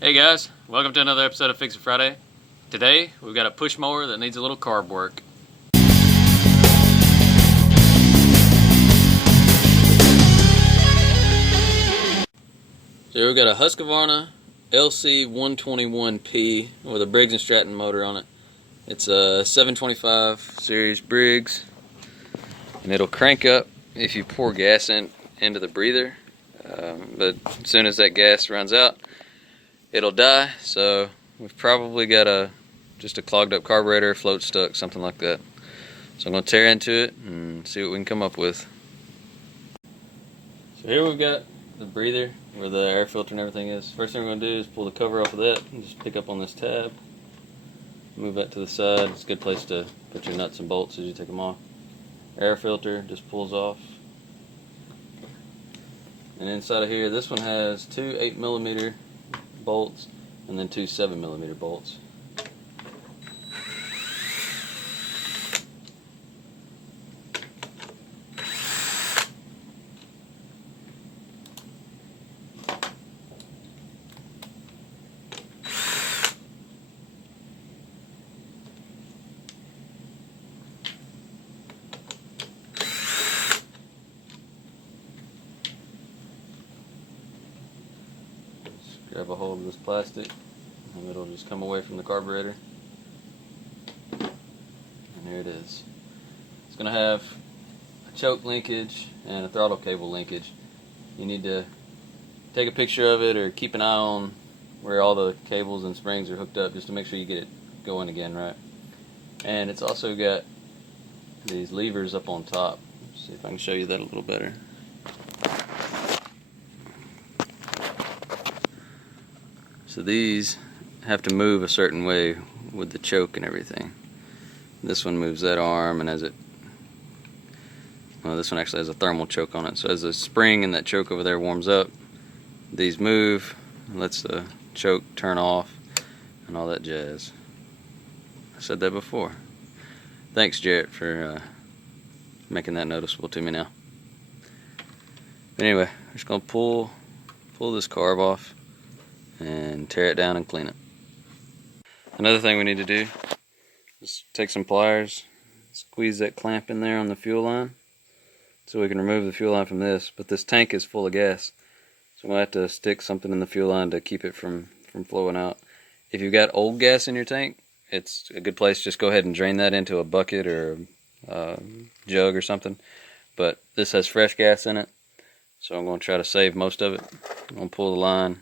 Hey guys, welcome to another episode of Fix It Friday. Today we've got a push mower that needs a little carb work. So we've got a Husqvarna LC121P with a Briggs and Stratton motor on it. It's a 725 series Briggs, and it'll crank up if you pour gas into the breather. But as soon as that gas runs out, it'll die. So we've probably got just a clogged up carburetor, float stuck, something like that. So I'm going to tear into it and see what we can come up with. So here we've got the breather where the air filter and everything is. First thing we're going to do is pull the cover off of that and just pick up on this tab. Move that to the side. It's a good place to put your nuts and bolts as you take them off. Air filter just pulls off. And inside of here, this one has two 8mm bolts and then two 7mm bolts. Grab a hold of this plastic and it'll just come away from the carburetor. And here it is. It's going to have a choke linkage and a throttle cable linkage. You need to take a picture of it or keep an eye on where all the cables and springs are hooked up just to make sure you get it going again right. And it's also got these levers up on top. Let's see if I can show you that a little better. So these have to move a certain way with the choke and everything. This one moves that arm, and this one actually has a thermal choke on it. So as the spring and that choke over there warms up, these move, and lets the choke turn off, and all that jazz. I said that before. Thanks, Jarrett, for making that noticeable to me now. But anyway, we're just gonna pull this carb off and tear it down and clean it. Another thing we need to do is take some pliers, squeeze that clamp in there on the fuel line so we can remove the fuel line from this. But this tank is full of gas, so I'm going to have to stick something in the fuel line to keep it from flowing out. If you've got old gas in your tank, it's a good place. Just go ahead and drain that into a bucket or a jug or something. But this has fresh gas in it, so I'm going to try to save most of it. I'm going to pull the line.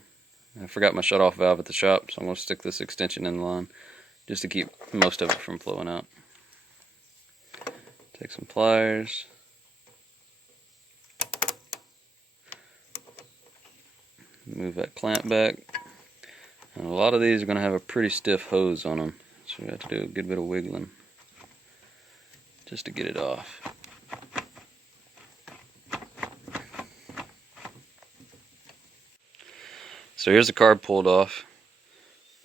I forgot my shut-off valve at the shop, so I'm going to stick this extension in the line just to keep most of it from flowing out. Take some pliers. Move that clamp back. And a lot of these are going to have a pretty stiff hose on them, so we have to do a good bit of wiggling just to get it off. So here's the carb pulled off.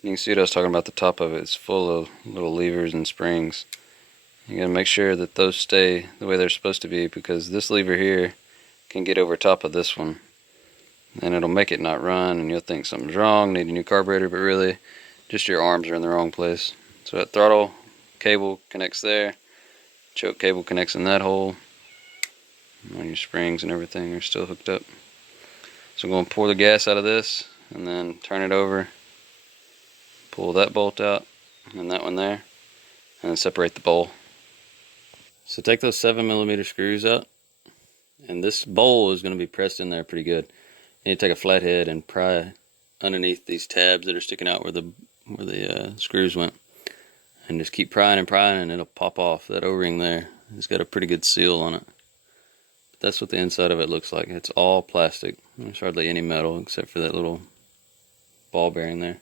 You can see what I was talking about. The top of it is full of little levers and springs. You gotta make sure that those stay the way they're supposed to be, because this lever here can get over top of this one and it'll make it not run, and you'll think something's wrong, need a new carburetor, but really just your arms are in the wrong place. So that throttle cable connects there, choke cable connects in that hole, and all your springs and everything are still hooked up. So I'm going to pour the gas out of this and then turn it over, pull that bolt out and that one there, and then separate the bowl. So take those 7mm screws out, and this bowl is going to be pressed in there pretty good. You need to take a flathead and pry underneath these tabs that are sticking out where the screws went, and just keep prying and it'll pop off. That O-ring there, it's got a pretty good seal on it. But that's what the inside of it looks like. It's all plastic. There's hardly any metal except for that little ball bearing there,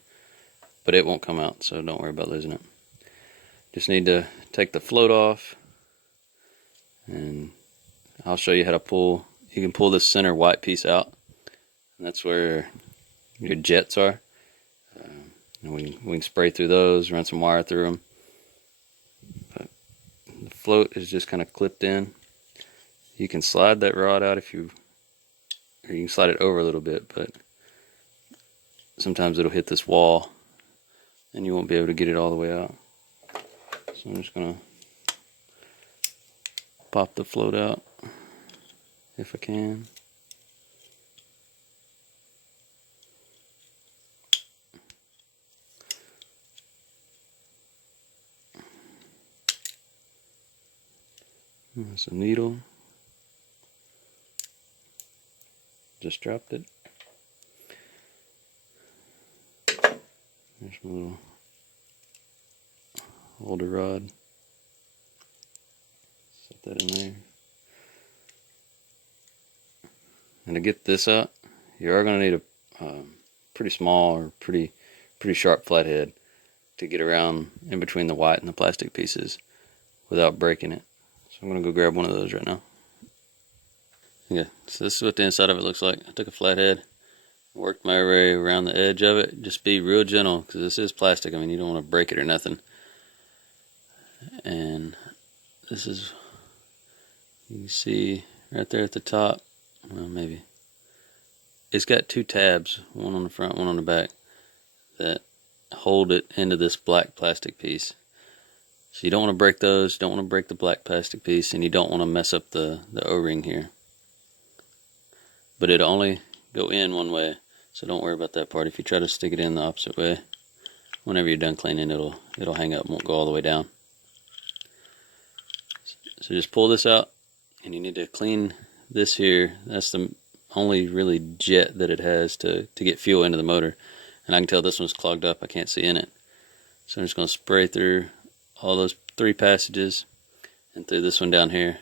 but it won't come out, so don't worry about losing it. Just need to take the float off, and I'll show you how to pull. You can pull this center white piece out, and that's where your jets are. And we can spray through those, run some wire through them. But the float is just kind of clipped in. You can slide that rod out or you can slide it over a little bit, but sometimes it'll hit this wall and you won't be able to get it all the way out. So I'm just gonna pop the float out if I can. There's a needle. Just dropped it. There's my little holder rod. Set that in there. And to get this out, you are going to need a pretty small or pretty sharp flathead to get around in between the white and the plastic pieces without breaking it. So I'm going to go grab one of those right now. Okay, so this is what the inside of it looks like. I took a flathead, worked my way around the edge of it. Just be real gentle because this is plastic. I mean, you don't want to break it or nothing. And this is, you can see right there at the top, well, maybe. It's got two tabs, one on the front, one on the back, that hold it into this black plastic piece. So you don't want to break those, you don't want to break the black plastic piece, and you don't want to mess up the O-ring here. But it'll only go in one way, so don't worry about that part. If you try to stick it in the opposite way, whenever you're done cleaning, it'll hang up and won't go all the way down. So just pull this out, and you need to clean this here. That's the only really jet that it has to get fuel into the motor. And I can tell this one's clogged up, I can't see in it. So I'm just going to spray through all those 3 passages and through this one down here.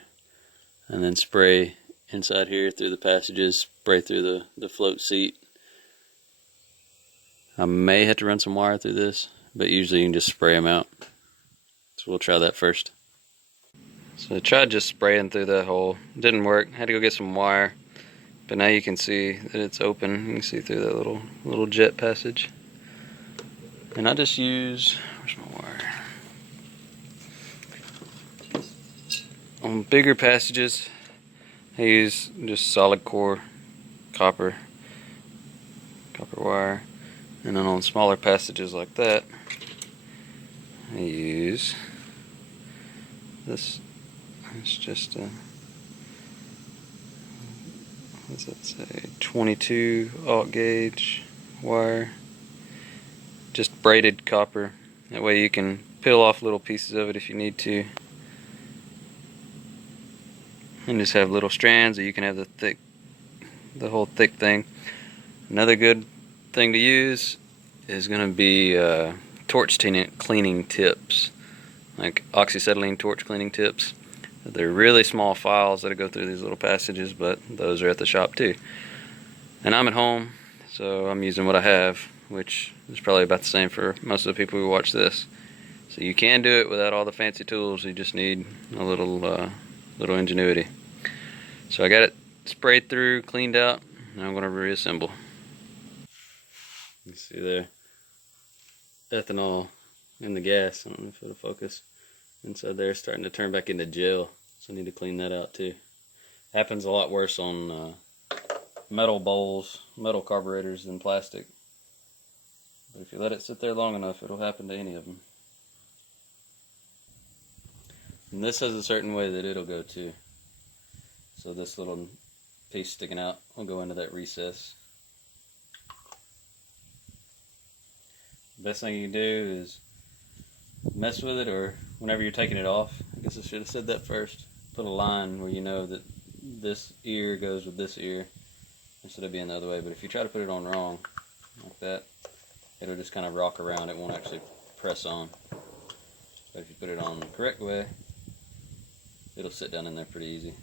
And then spray inside here through the passages, spray through the float seat. I may have to run some wire through this, but usually you can just spray them out. So we'll try that first. So I tried just spraying through that hole. It didn't work. I had to go get some wire. But now you can see that it's open. You can see through that little jet passage. And I just use, where's my wire? On bigger passages, I use just solid core copper wire. And then on smaller passages like that, I use this. It's just a, what does that say, 22 aught gauge wire, just braided copper. That way you can peel off little pieces of it if you need to, and just have little strands, or you can have the whole thick thing. Another good thing to use is going to be torch cleaning tips, like oxyacetylene torch cleaning tips. They're really small files that go through these little passages, but those are at the shop too. And I'm at home, so I'm using what I have, which is probably about the same for most of the people who watch this. So you can do it without all the fancy tools. You just need a little ingenuity. So I got it sprayed through, cleaned out, and I'm going to reassemble. You can see there, ethanol in the gas. I don't know if it'll focus. Inside there, starting to turn back into gel, so I need to clean that out too. Happens a lot worse on metal bowls, metal carburetors than plastic. But if you let it sit there long enough, it'll happen to any of them. And this has a certain way that it'll go too. So this little piece sticking out will go into that recess. Best thing you can do is mess with it, or whenever you're taking it off, I guess I should have said that first, put a line where you know that this ear goes with this ear instead of being the other way. But if you try to put it on wrong, like that, it'll just kind of rock around. It won't actually press on. But if you put it on the correct way, it'll sit down in there pretty easy.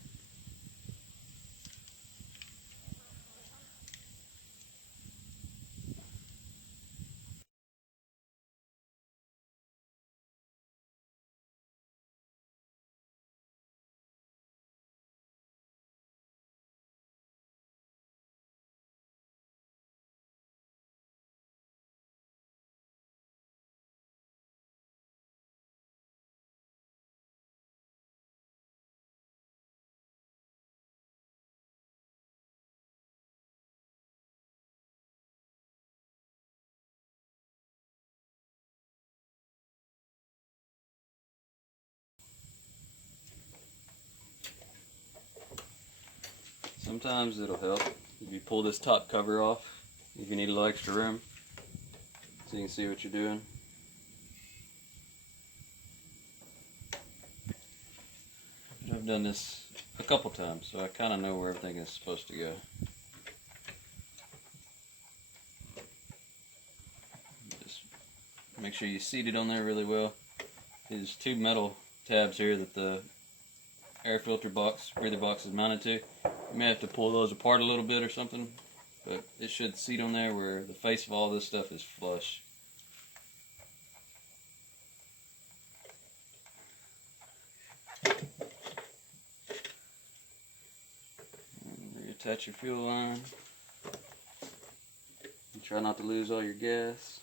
Sometimes it'll help if you pull this top cover off, if you need a little extra room, so you can see what you're doing. I've done this a couple times, so I kind of know where everything is supposed to go. Just make sure you seat it on there really well. There's two metal tabs here that the air filter box, breather box is mounted to. You may have to pull those apart a little bit or something, but it should seat on there where the face of all this stuff is flush. Reattach your fuel line. And try not to lose all your gas.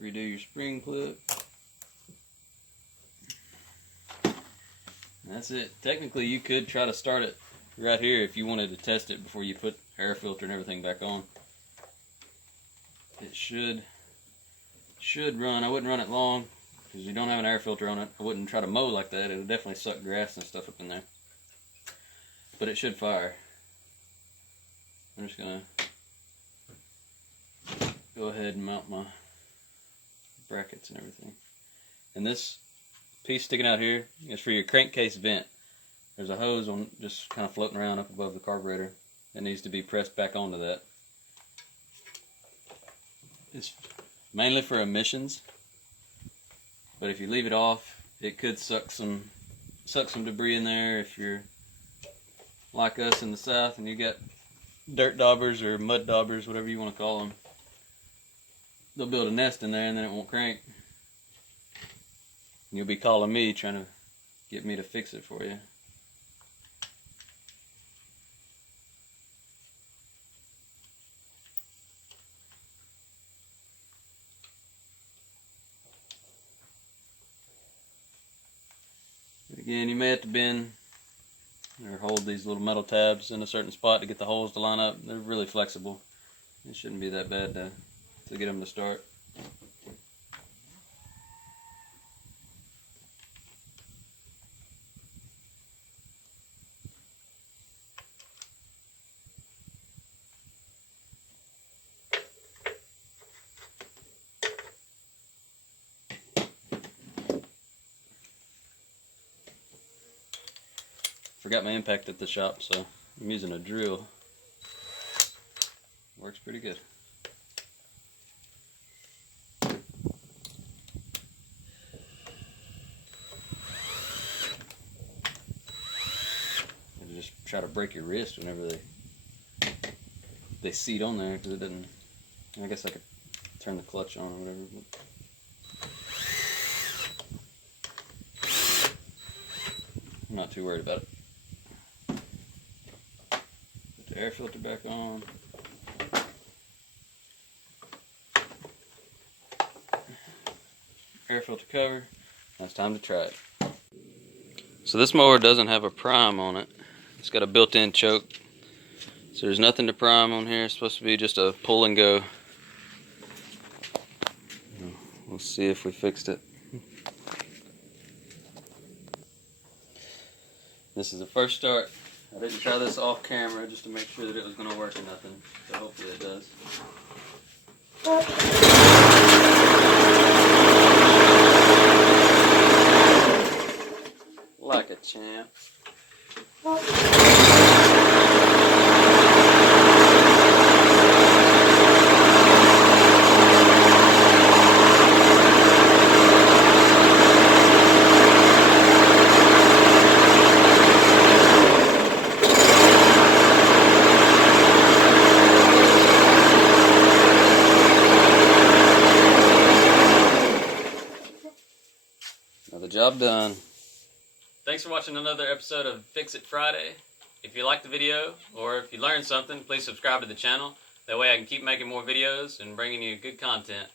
Redo your spring clip. And that's it. Technically, you could try to start it right here if you wanted to test it before you put air filter and everything back on. It should run. I wouldn't run it long because you don't have an air filter on it. I wouldn't try to mow like that. It would definitely suck grass and stuff up in there. But it should fire. I'm just gonna go ahead and mount my brackets and everything. And this piece sticking out here is for your crankcase vent. There's a hose on just kind of floating around up above the carburetor that needs to be pressed back onto that. It's mainly for emissions, but if you leave it off, it could suck some debris in there. If you're like us in the south and you got dirt daubers or mud daubers, whatever you want to call them, they'll build a nest in there and then it won't crank. And you'll be calling me trying to get me to fix it for you. But again, you may have to bend or hold these little metal tabs in a certain spot to get the holes to line up. They're really flexible. It shouldn't be that bad to get them to start. Forgot my impact at the shop, so I'm using a drill. Works pretty good. Just try to break your wrist whenever they seat on there, because it doesn't. I guess I could turn the clutch on or whatever. But I'm not too worried about it. Put the air filter back on. Air filter cover. Now it's time to try it. So this mower doesn't have a prime on it. It's got a built-in choke. So there's nothing to prime on here. It's supposed to be just a pull and go. We'll see if we fixed it. This is the first start. I didn't try this off camera just to make sure that it was going to work or nothing. So hopefully it does. Like a champ. Now the job done. Thanks for watching another episode of Fix It Friday. If you liked the video, or if you learned something, please subscribe to the channel. That way I can keep making more videos and bringing you good content.